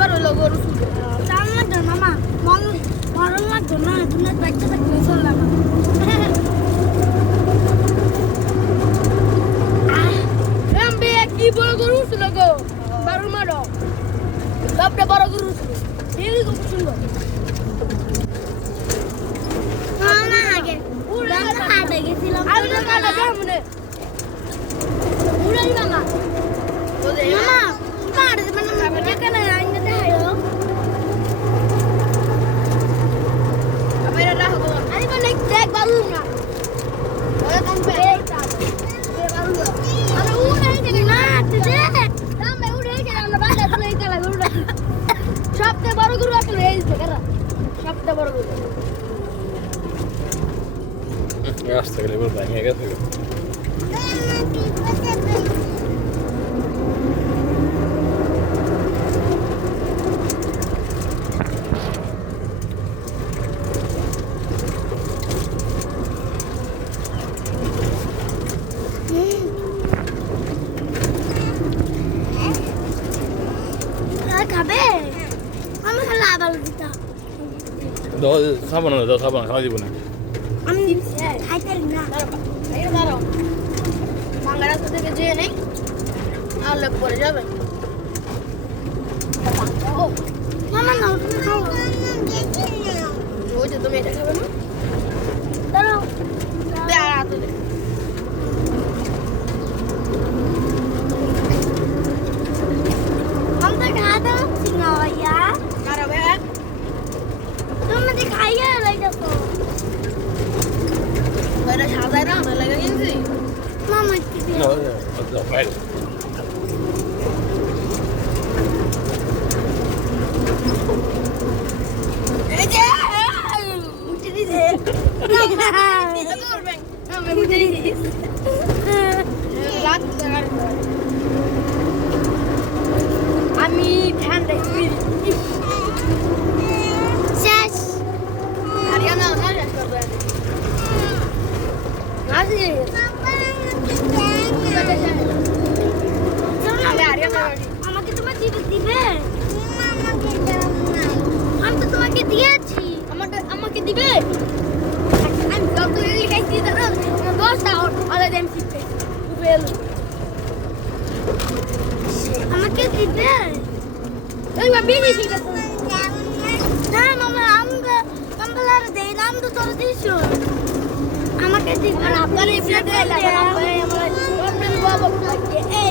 এবার হলো গরু শুধু চাল লাগতো মামা মরণ লাগতো না তুমি বাইকটা থাকলে চললাম কি বড় গরু ছিল গো বারো মারো সবটা বড় গরু ছিল এই খুব সুন্দর মামা আগে উড়ে গেছিলাম আমি তো কাটা কেমনে উড়াই বাবা মামা পাড়ে মানে কেন আইনে দেখাইলো আমি এটা রাখবো আমি মানে দেখ বারু না ওরে কোন পে বারু আরে উড়াই গেল না তুই দামে উড়াই গেল আমরা বাড়া চলে গেল গরুটা সবচেয়ে বড় গরু আসলে এই যে কেন সবচেয়ে বড় গরু আসতে গেলে এবার ভেঙে গেছে খাবে আমি খালা আবার দিতা খাবো না খাওয়া দিব না আমি খাইতে না দাঁড়াও ভাঙা রাস্তা থেকে যেয়ে নেই আর লোক পরে যাবে মামা নাও তুমি খাও ওই যে তুমি এটা খাবে না দাঁড়াও দাঁড়াতে দে हम तो खाता सिंगाया দাঁড়াবে तुम मुझे खाइए ले जाओ এটা সাজায় না আমার লাগে কিনছি मामा की भी এই যে উঠে দিছে এটা করবে আমি উঠে দিছি রাত আমি ফ্যান দেখি शेष আরিয়ানা না শেষ করবে আসি আমাকে তোমার দিবে আমি তো তোমাকে দিয়েছি আমাকে দিবে আমি যত লিখাইছি দাদা 10টা আলাদা আমি শিখতে বেল আমাকে দিবে এই বেশি শিখতে না মামা আমরা কম্বলার দেই নাম তো তোর দিছো আমাকে দিবে আর আপনার এই প্লেটে লাগা আমার বাবা এই